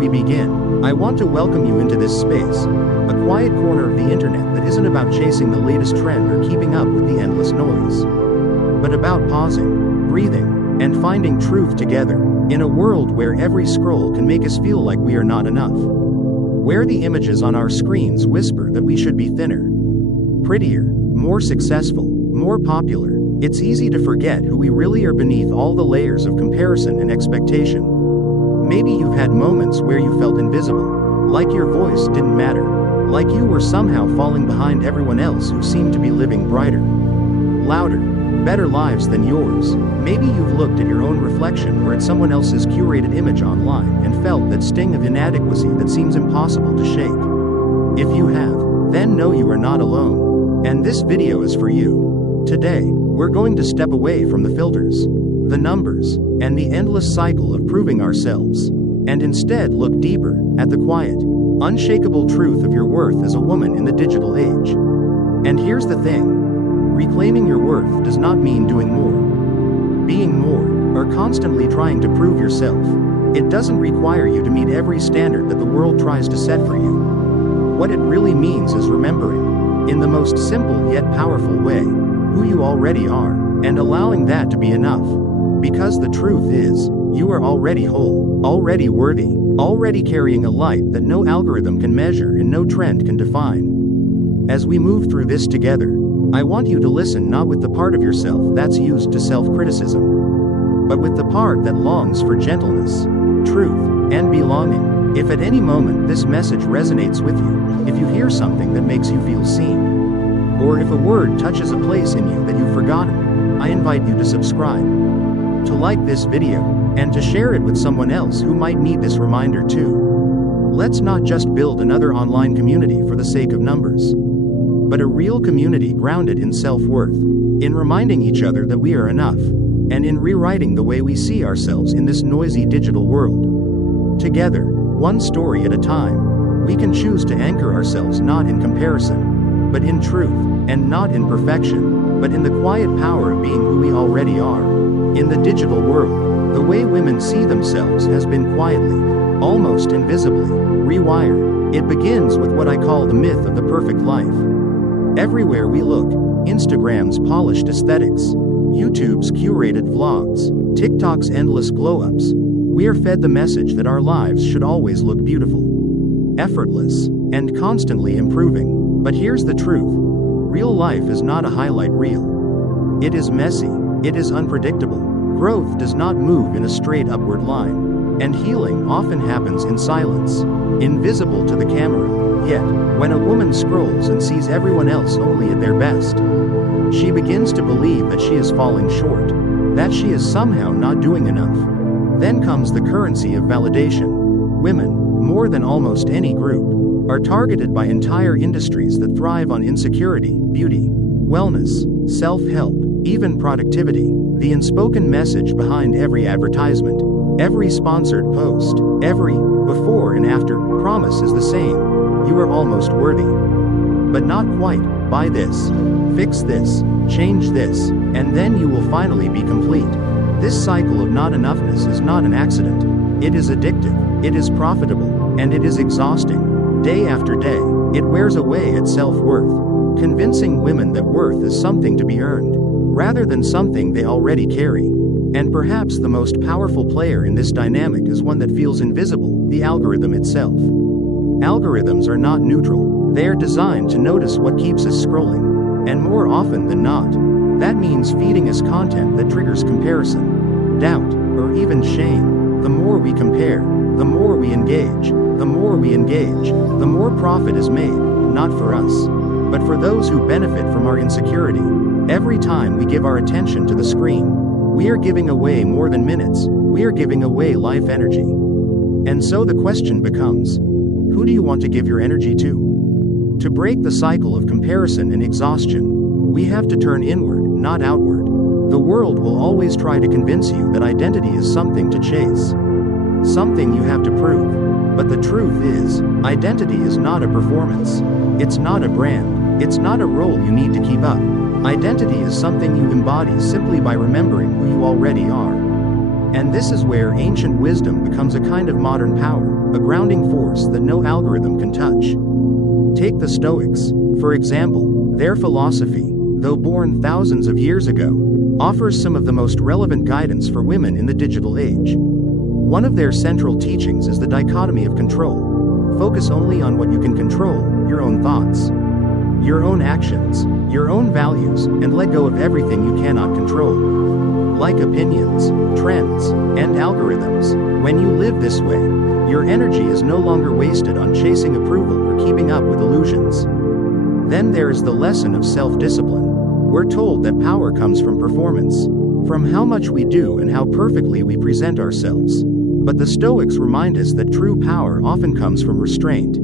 we begin, I want to welcome you into this space, a quiet corner of the internet that isn't about chasing the latest trend or keeping up with the endless noise, but about pausing, breathing, and finding truth together, in a world where every scroll can make us feel like we are not enough. Where the images on our screens whisper that we should be thinner, prettier, more successful, more popular, it's easy to forget who we really are beneath all the layers of comparison and expectation. Maybe you've had moments where you felt invisible, like your voice didn't matter, like you were somehow falling behind everyone else who seemed to be living brighter, louder, better lives than yours. Maybe you've looked at your own reflection or at someone else's curated image online and felt that sting of inadequacy that seems impossible to shake. If you have, then know you are not alone. And this video is for you. Today, we're going to step away from the filters, the numbers, and the endless cycle of proving ourselves, and instead look deeper, at the quiet, unshakable truth of your worth as a woman in the digital age. And here's the thing. Reclaiming your worth does not mean doing more, being more, or constantly trying to prove yourself. It doesn't require you to meet every standard that the world tries to set for you. What it really means is remembering, in the most simple yet powerful way, who you already are, and allowing that to be enough. Because the truth is, you are already whole, already worthy, already carrying a light that no algorithm can measure and no trend can define. As we move through this together, I want you to listen not with the part of yourself that's used to self-criticism, but with the part that longs for gentleness, truth, and belonging. If at any moment this message resonates with you, if you hear something that makes you feel seen, or if a word touches a place in you that you've forgotten, I invite you to subscribe, to like this video, and to share it with someone else who might need this reminder too. Let's not just build another online community for the sake of numbers, but a real community grounded in self-worth, in reminding each other that we are enough, and in rewriting the way we see ourselves in this noisy digital world. Together, one story at a time, we can choose to anchor ourselves not in comparison, but in truth, and not in perfection, but in the quiet power of being who we already are. In the digital world, the way women see themselves has been quietly, almost invisibly, rewired. It begins with what I call the myth of the perfect life. Everywhere we look, Instagram's polished aesthetics, YouTube's curated vlogs, TikTok's endless glow-ups, we are fed the message that our lives should always look beautiful, effortless, and constantly improving. But here's the truth. Real life is not a highlight reel. It is messy, it is unpredictable. Growth does not move in a straight upward line, and healing often happens in silence, invisible to the camera. Yet, when a woman scrolls and sees everyone else only at their best, she begins to believe that she is falling short, that she is somehow not doing enough. Then comes the currency of validation. Women, more than almost any group, are targeted by entire industries that thrive on insecurity, beauty, wellness, self-help, even productivity. The unspoken message behind every advertisement, every sponsored post, every before and after promise is the same. You are almost worthy. But not quite. Buy this, fix this, change this, and then you will finally be complete. This cycle of not enoughness is not an accident. It is addictive, it is profitable, and it is exhausting. Day after day, it wears away at self-worth, convincing women that worth is something to be earned, rather than something they already carry. And perhaps the most powerful player in this dynamic is one that feels invisible, the algorithm itself. Algorithms are not neutral. They are designed to notice what keeps us scrolling, and more often than not, that means feeding us content that triggers comparison, doubt, or even shame. The more we compare, the more we engage. The more we engage, the more profit is made, not for us, but for those who benefit from our insecurity. Every time we give our attention to the screen, we are giving away more than minutes, we are giving away life energy. And so the question becomes, who do you want to give your energy to? To break the cycle of comparison and exhaustion, we have to turn inward, not outward. The world will always try to convince you that identity is something to chase, something you have to prove. But the truth is, identity is not a performance. It's not a brand. It's not a role you need to keep up. Identity is something you embody simply by remembering who you already are. And this is where ancient wisdom becomes a kind of modern power, a grounding force that no algorithm can touch. Take the Stoics, for example. Their philosophy, though born thousands of years ago, offers some of the most relevant guidance for women in the digital age. One of their central teachings is the dichotomy of control. Focus only on what you can control, your own thoughts, your own actions, your own values, and let go of everything you cannot control, like opinions, trends, and algorithms. When you live this way, your energy is no longer wasted on chasing approval or keeping up with illusions. Then there is the lesson of self-discipline. We're told that power comes from performance, from how much we do and how perfectly we present ourselves. But the Stoics remind us that true power often comes from restraint,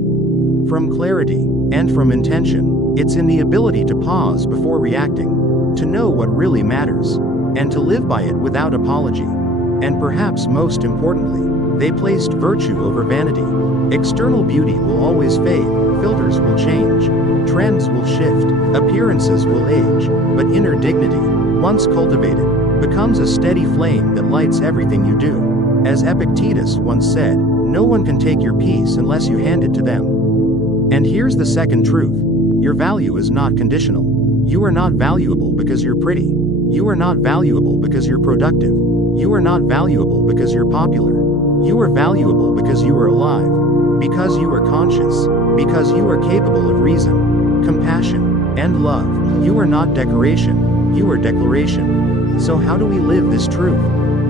from clarity, and from intention. It's in the ability to pause before reacting, to know what really matters, and to live by it without apology. And perhaps most importantly, they placed virtue over vanity. External beauty will always fade, filters will change, trends will shift, appearances will age, but inner dignity, once cultivated, becomes a steady flame that lights everything you do. As Epictetus once said, no one can take your peace unless you hand it to them. And here's the second truth. Your value is not conditional. You are not valuable because you're pretty. You are not valuable because you're productive. You are not valuable because you're popular. You are valuable because you are alive, because you are conscious, because you are capable of reason, compassion, and love. You are not decoration, you are declaration. So how do we live this truth?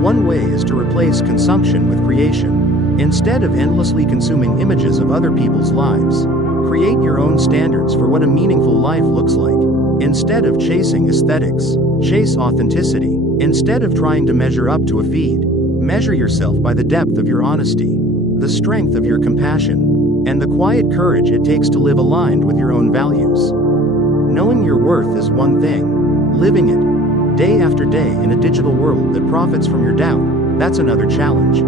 One way is to replace consumption with creation. Instead of endlessly consuming images of other people's lives, create your own standards for what a meaningful life looks like. Instead of chasing aesthetics, chase authenticity. Instead of trying to measure up to a feed, measure yourself by the depth of your honesty, the strength of your compassion, and the quiet courage it takes to live aligned with your own values. Knowing your worth is one thing. Living it, day after day in a digital world that profits from your doubt, that's another challenge.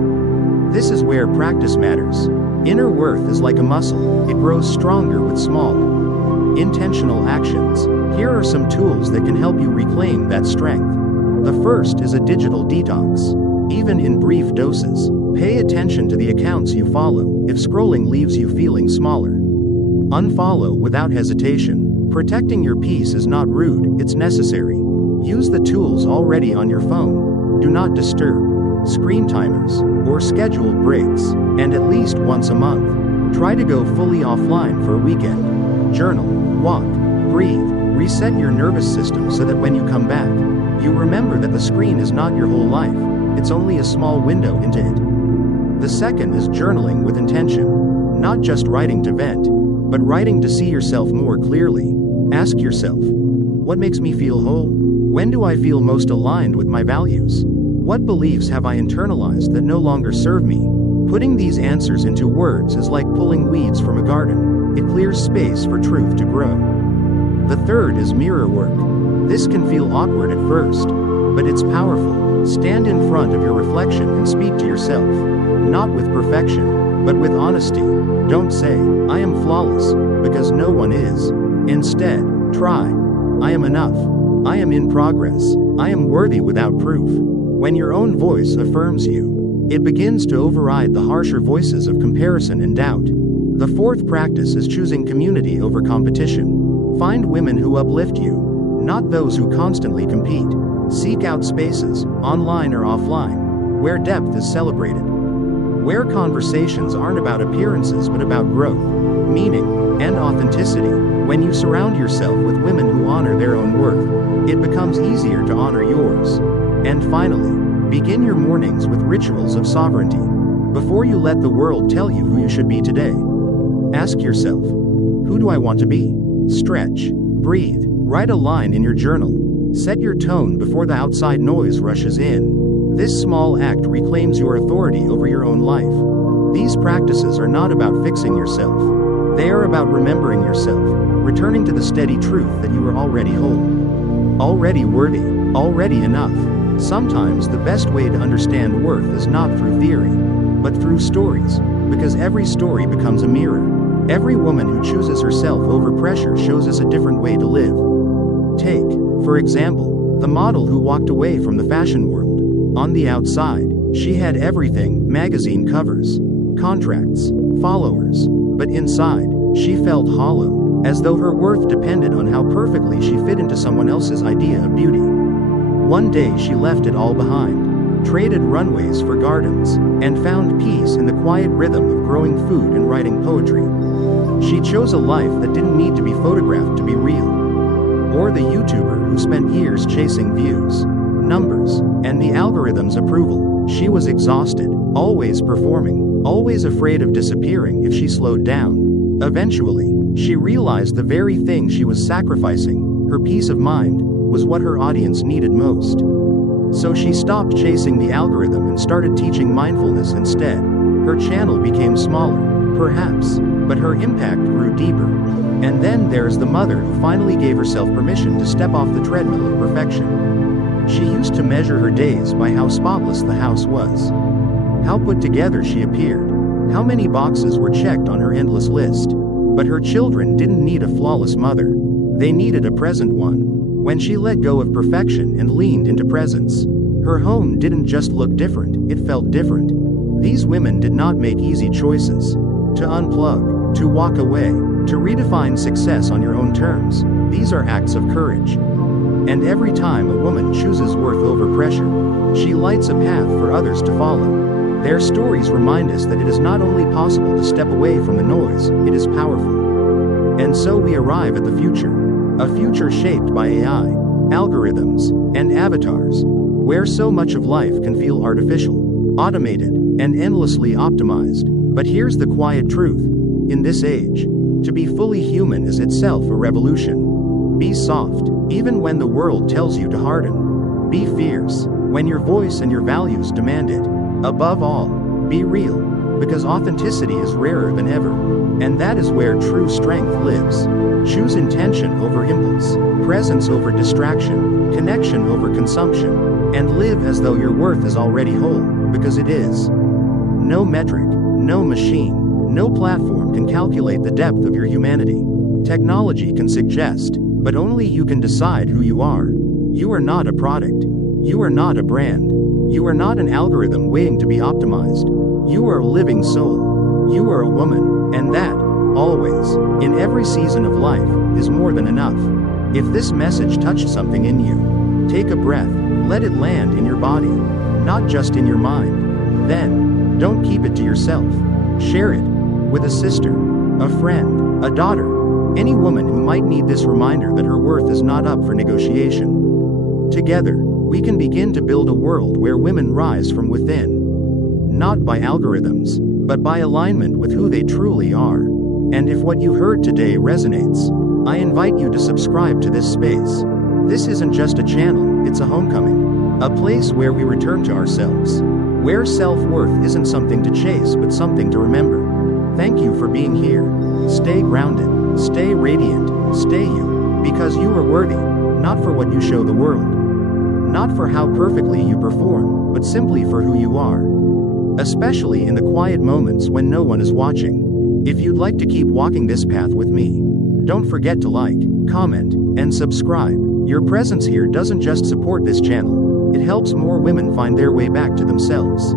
This is where practice matters. Inner worth is like a muscle, it grows stronger with small, intentional actions. Here are some tools that can help you reclaim that strength. The first is a digital detox. Even in brief doses, pay attention to the accounts you follow. If scrolling leaves you feeling smaller, unfollow without hesitation. Protecting your peace is not rude, it's necessary. Use the tools already on your phone. Do not disturb, screen timers, or scheduled breaks, and at least once a month. Try to go fully offline for a weekend. Journal, walk, breathe, reset your nervous system so that when you come back, you remember that the screen is not your whole life, it's only a small window into it. The second is journaling with intention. Not just writing to vent, but writing to see yourself more clearly. Ask yourself, what makes me feel whole? When do I feel most aligned with my values? What beliefs have I internalized that no longer serve me? Putting these answers into words is like pulling weeds from a garden. It clears space for truth to grow. The third is mirror work. This can feel awkward at first, but it's powerful. Stand in front of your reflection and speak to yourself. Not with perfection, but with honesty. Don't say, I am flawless, because no one is. Instead, try, I am enough. I am in progress. I am worthy without proof. When your own voice affirms you, it begins to override the harsher voices of comparison and doubt. The fourth practice is choosing community over competition. Find women who uplift you, not those who constantly compete. Seek out spaces, online or offline, where depth is celebrated, where conversations aren't about appearances but about growth, meaning, and authenticity. When you surround yourself with women who honor their own worth, it becomes easier to honor yours. And finally, begin your mornings with rituals of sovereignty. Before you let the world tell you who you should be today, ask yourself, who do I want to be? Stretch, breathe, write a line in your journal. Set your tone before the outside noise rushes in. This small act reclaims your authority over your own life. These practices are not about fixing yourself. They are about remembering yourself, returning to the steady truth that you are already whole, already worthy, already enough. Sometimes the best way to understand worth is not through theory, but through stories, because every story becomes a mirror. Every woman who chooses herself over pressure shows us a different way to live. Take, for example, the model who walked away from the fashion world. On the outside, She had everything: magazine covers, contracts, followers. But inside, she felt hollow, as though her worth depended on how perfectly she fit into someone else's idea of beauty. One day she left it all behind, traded runways for gardens, and found peace in the quiet rhythm of growing food and writing poetry. She chose a life that didn't need to be photographed to be real. Or the YouTuber who spent years chasing views, numbers, and the algorithm's approval. She was exhausted, always performing, always afraid of disappearing if she slowed down. Eventually, she realized the very thing she was sacrificing, her peace of mind, was what her audience needed most. So she stopped chasing the algorithm and started teaching mindfulness instead. Her channel became smaller, perhaps, but her impact grew deeper. And then there's the mother who finally gave herself permission to step off the treadmill of perfection. She used to measure her days by how spotless the house was, how put together she appeared, how many boxes were checked on her endless list. But her children didn't need a flawless mother. They needed a present one. When she let go of perfection and leaned into presence, her home didn't just look different, it felt different. These women did not make easy choices. To unplug, to walk away, to redefine success on your own terms, these are acts of courage. And every time a woman chooses worth over pressure, she lights a path for others to follow. Their stories remind us that it is not only possible to step away from the noise, it is powerful. And so we arrive at the future. A future shaped by AI, algorithms, and avatars, where so much of life can feel artificial, automated, and endlessly optimized. But here's the quiet truth. In this age, to be fully human is itself a revolution. Be soft, even when the world tells you to harden. Be fierce, when your voice and your values demand it. Above all, be real, because authenticity is rarer than ever. And that is where true strength lives. Choose intention over impulse, presence over distraction, connection over consumption, and live as though your worth is already whole, because it is. No metric, no machine, no platform can calculate the depth of your humanity. Technology can suggest, but only you can decide who you are. You are not a product. You are not a brand. You are not an algorithm waiting to be optimized. You are a living soul. You are a woman, and that, always, in every season of life, is more than enough. If this message touched something in you, take a breath, let it land in your body, not just in your mind. Then, don't keep it to yourself. Share it with a sister, a friend, a daughter, any woman who might need this reminder that her worth is not up for negotiation. Together, we can begin to build a world where women rise from within. Not by algorithms, but by alignment with who they truly are. And if what you heard today resonates, I invite you to subscribe to this space. This isn't just a channel, it's a homecoming. A place where we return to ourselves. Where self-worth isn't something to chase but something to remember. Thank you for being here. Stay grounded, stay radiant, stay you, because you are worthy, not for what you show the world. Not for how perfectly you perform, but simply for who you are. Especially in the quiet moments when no one is watching. If you'd like to keep walking this path with me, don't forget to like, comment, and subscribe. Your presence here doesn't just support this channel, it helps more women find their way back to themselves.